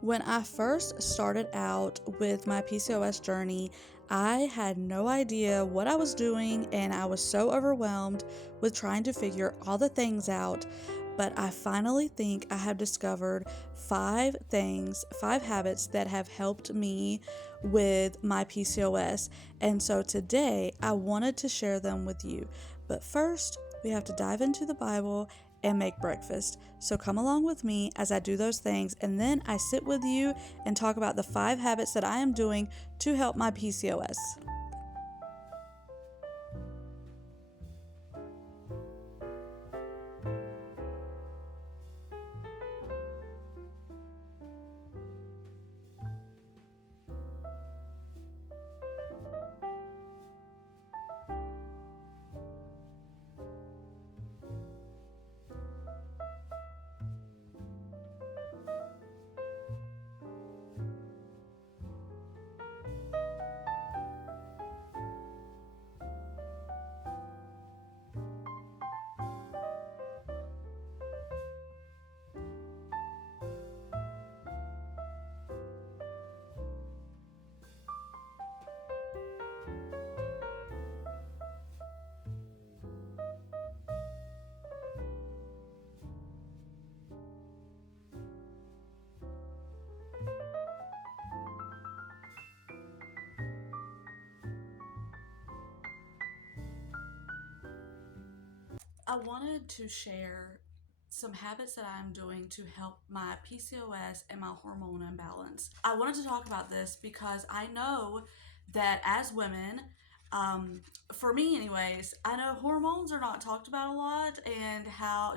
When I first started out with my PCOS journey, I had no idea what I was doing and I was so overwhelmed with trying to figure all the things out. But I finally think I have discovered 5 habits that have helped me with my PCOS. And so today I wanted to share them with you. But first, we have to dive into the Bible and make breakfast. So come along with me as I do those things, and then I sit with you and talk about the 5 habits that I am doing to help my PCOS. I wanted to share some habits that I'm doing to help my PCOS and my hormone imbalance. I wanted to talk about this because I know that as women, for me anyways, I know hormones are not talked about a lot, and how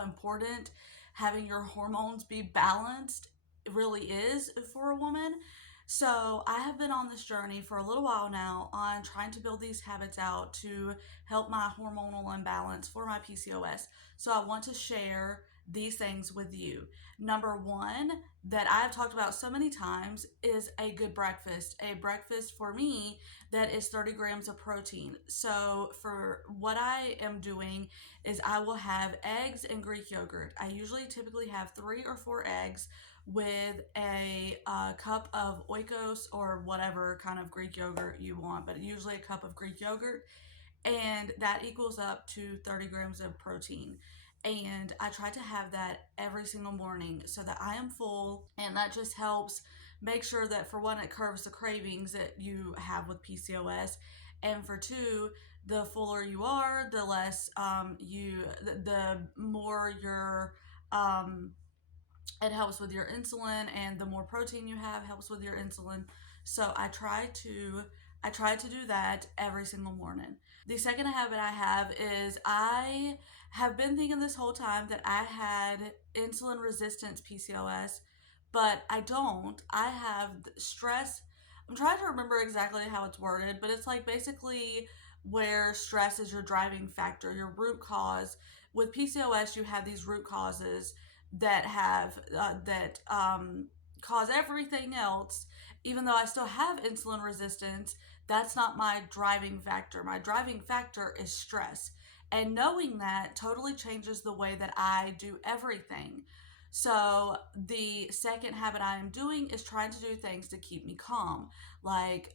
important having your hormones be balanced really is for a woman. So I have been on this journey for a little while now on trying to build these habits out to help my hormonal imbalance for my PCOS. So I want to share these things with you. Number one, that I've talked about so many times, is a good breakfast. A breakfast for me that is 30 grams of protein. So for what I am doing is I will have eggs and Greek yogurt. I usually typically have 3 or 4 eggs with a cup of oikos or whatever kind of Greek yogurt you want, but usually a cup of Greek yogurt, and that equals up to 30 grams of protein. And I try to have that every single morning so that I am full, and that just helps make sure that, for one, it curbs the cravings that you have with PCOS, and for two, the fuller you are, the less the more your it helps with your insulin, and the more protein you have helps with your insulin. So I try to do that every single morning. The second habit I have is I have been thinking this whole time that I had insulin resistance PCOS, but I don't. I have stress. I'm trying to remember exactly how it's worded, but it's like basically where stress is your driving factor, your root cause. With PCOS, you have these root causes that cause everything else. Even though I still have insulin resistance, that's not my driving factor. My driving factor is stress. And knowing that totally changes the way that I do everything. So, the second habit I am doing is trying to do things to keep me calm, like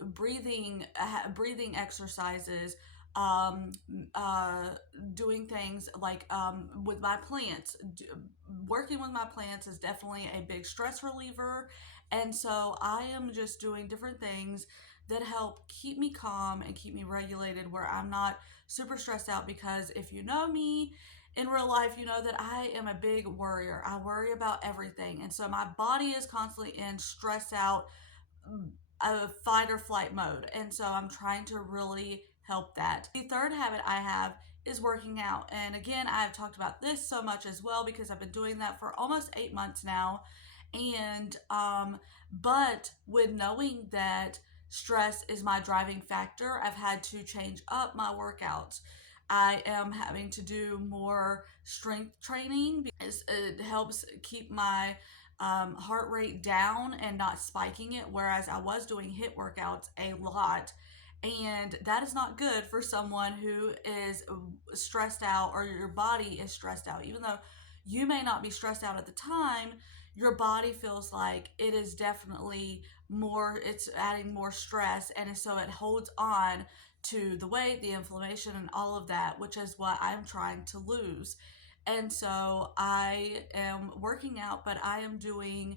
breathing exercises, um, uh, doing things like with my plants. Working with my plants is definitely a big stress reliever. And so I am just doing different things that help keep me calm and keep me regulated, where I'm not super stressed out. Because if you know me in real life, you know that I am a big worrier. I worry about everything. And so my body is constantly in stress out, a fight or flight mode. And so I'm trying to really help that. The third habit I have is working out. And again, I've talked about this so much as well because I've been doing that for almost 8 months now. And, but with knowing that stress is my driving factor, I've had to change up my workouts. I am having to do more strength training because it helps keep my heart rate down and not spiking it, whereas I was doing HIIT workouts a lot. And that is not good for someone who is stressed out, or your body is stressed out. Even though you may not be stressed out at the time, your body feels like it is definitely more, it's adding more stress, and so it holds on to the weight, the inflammation, and all of that, which is what I'm trying to lose. And so I am working out, but I'm doing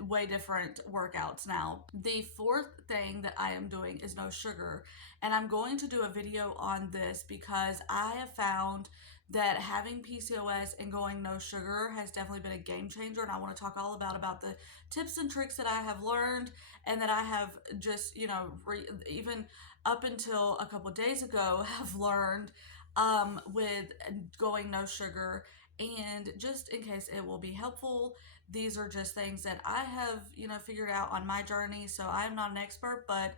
way different workouts now. The fourth thing that I am doing is no sugar, and I'm going to do a video on this because I have found that having PCOS and going no sugar has definitely been a game changer, and I want to talk all about the tips and tricks that I have learned and that I have just, even up until a couple days ago have learned with going no sugar. And just in case it will be helpful, these are just things that I have, figured out on my journey. So I'm not an expert, but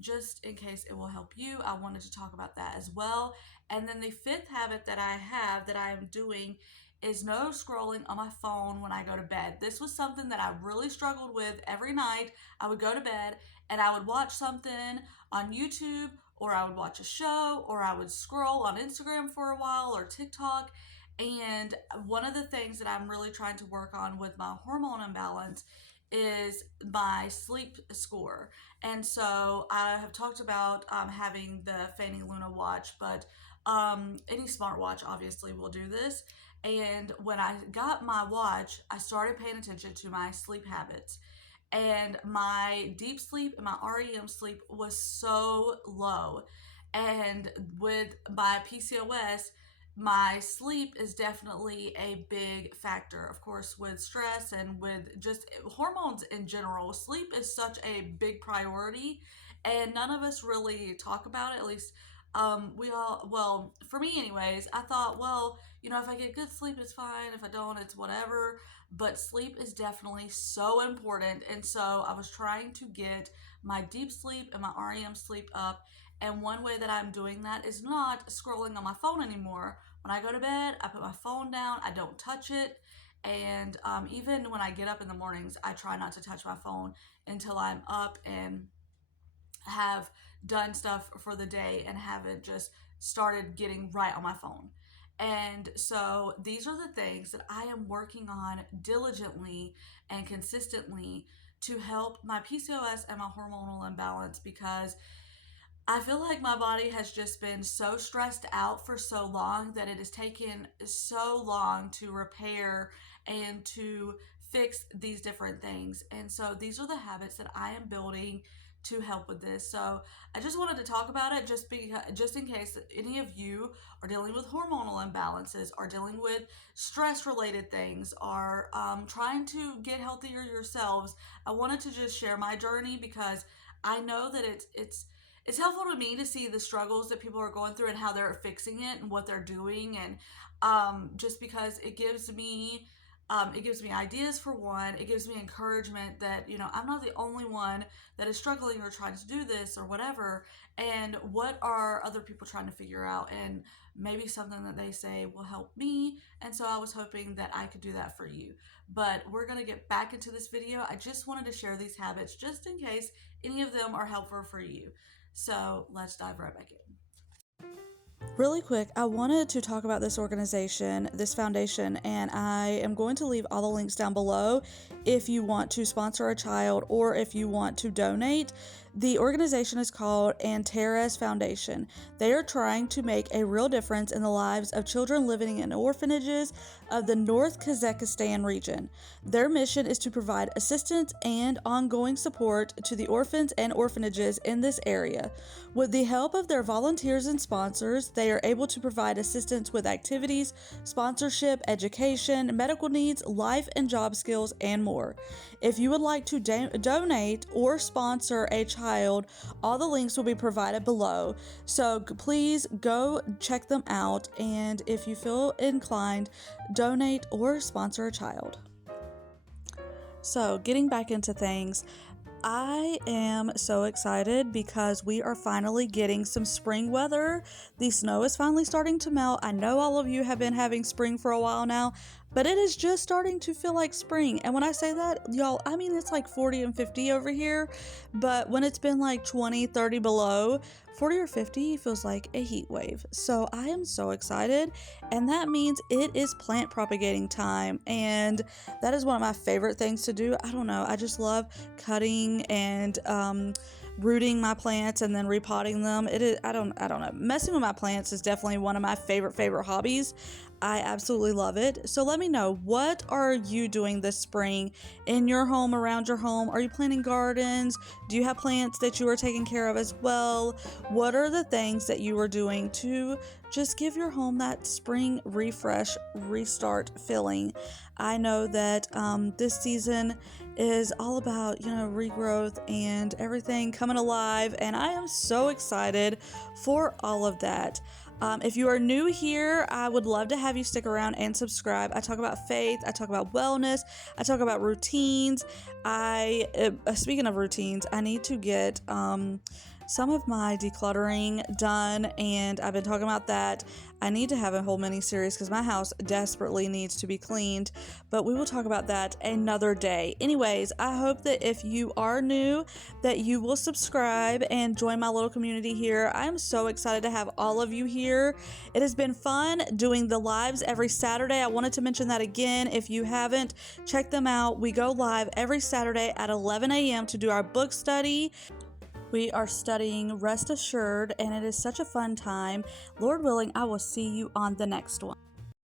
just in case it will help you, I wanted to talk about that as well. And then the fifth habit that I have that I am doing is no scrolling on my phone when I go to bed. This was something that I really struggled with every night. I would go to bed and I would watch something on YouTube, or I would watch a show, or I would scroll on Instagram for a while, or TikTok. And one of the things that I'm really trying to work on with my hormone imbalance is my sleep score. And so I have talked about having the Fanny Luna watch, but any smartwatch obviously will do this. And when I got my watch, I started paying attention to my sleep habits. And my deep sleep and my REM sleep was so low. And with my PCOS, my sleep is definitely a big factor. Of course, with stress and with just hormones in general, sleep is such a big priority, and none of us really talk about it. At least, we all, well, for me, anyways, I thought, well, if I get good sleep, it's fine. If I don't, it's whatever. But sleep is definitely so important. And so I was trying to get my deep sleep and my REM sleep up. And one way that I'm doing that is not scrolling on my phone anymore. When I go to bed, I put my phone down, I don't touch it. And even when I get up in the mornings, I try not to touch my phone until I'm up and have done stuff for the day and haven't just started getting right on my phone. And so these are the things that I am working on diligently and consistently to help my PCOS and my hormonal imbalance, because I feel like my body has just been so stressed out for so long that it has taken so long to repair and to fix these different things. And so these are the habits that I am building to help with this. So I just wanted to talk about it just in case any of you are dealing with hormonal imbalances, are dealing with stress related things, are trying to get healthier yourselves. I wanted to just share my journey because I know that it's helpful to me to see the struggles that people are going through and how they're fixing it and what they're doing. And just because it gives me ideas for one. It gives me encouragement that, I'm not the only one that is struggling or trying to do this or whatever. And what are other people trying to figure out? And maybe something that they say will help me. And so I was hoping that I could do that for you. But we're going to get back into this video. I just wanted to share these habits just in case any of them are helpful for you. So let's dive right back in. Really quick, I wanted to talk about this organization, this foundation, and I am going to leave all the links down below if you want to sponsor a child or if you want to donate. The organization is called Antares Foundation. They are trying to make a real difference in the lives of children living in orphanages of the North Kazakhstan region. Their mission is to provide assistance and ongoing support to the orphans and orphanages in this area. With the help of their volunteers and sponsors, they are able to provide assistance with activities, sponsorship, education, medical needs, life and job skills, and more. If you would like to donate or sponsor a child, all the links will be provided below. So please go check them out, and if you feel inclined, donate or sponsor a child. So getting back into things, I am so excited because we are finally getting some spring weather. The snow is finally starting to melt. I know all of you have been having spring for a while now. but it is just starting to feel like spring. And when I say that, y'all, I mean it's like 40 and 50 over here, but when it's been like 20, 30 below, 40 or 50 feels like a heat wave. So I am so excited, and that means it is plant propagating time, and that is one of my favorite things to do. I don't know, I just love cutting and rooting my plants and then repotting them. It is, I don't know. Messing with my plants is definitely one of my favorite hobbies. I absolutely love it. So let me know, what are you doing this spring in your home, around your home? Are you planting gardens? Do you have plants that you are taking care of as well? What are the things that you are doing to just give your home that spring refresh, restart feeling? I know that this season is all about, regrowth and everything coming alive, and I am so excited for all of that. If you are new here, I would love to have you stick around and subscribe. I talk about faith, I talk about wellness, I talk about routines. Speaking of routines, I need to get some of my decluttering done, and I've been talking about that. I need to have a whole mini series because my house desperately needs to be cleaned, but we will talk about that another day. Anyways, I hope that if you are new, that you will subscribe and join my little community here. I am so excited to have all of you here. It has been fun doing the lives every Saturday. I wanted to mention that again. If you haven't, check them out. We go live every Saturday at 11 a.m. to do our book study. We are studying Rest Assured, and it is such a fun time. Lord willing, I will see you on the next one.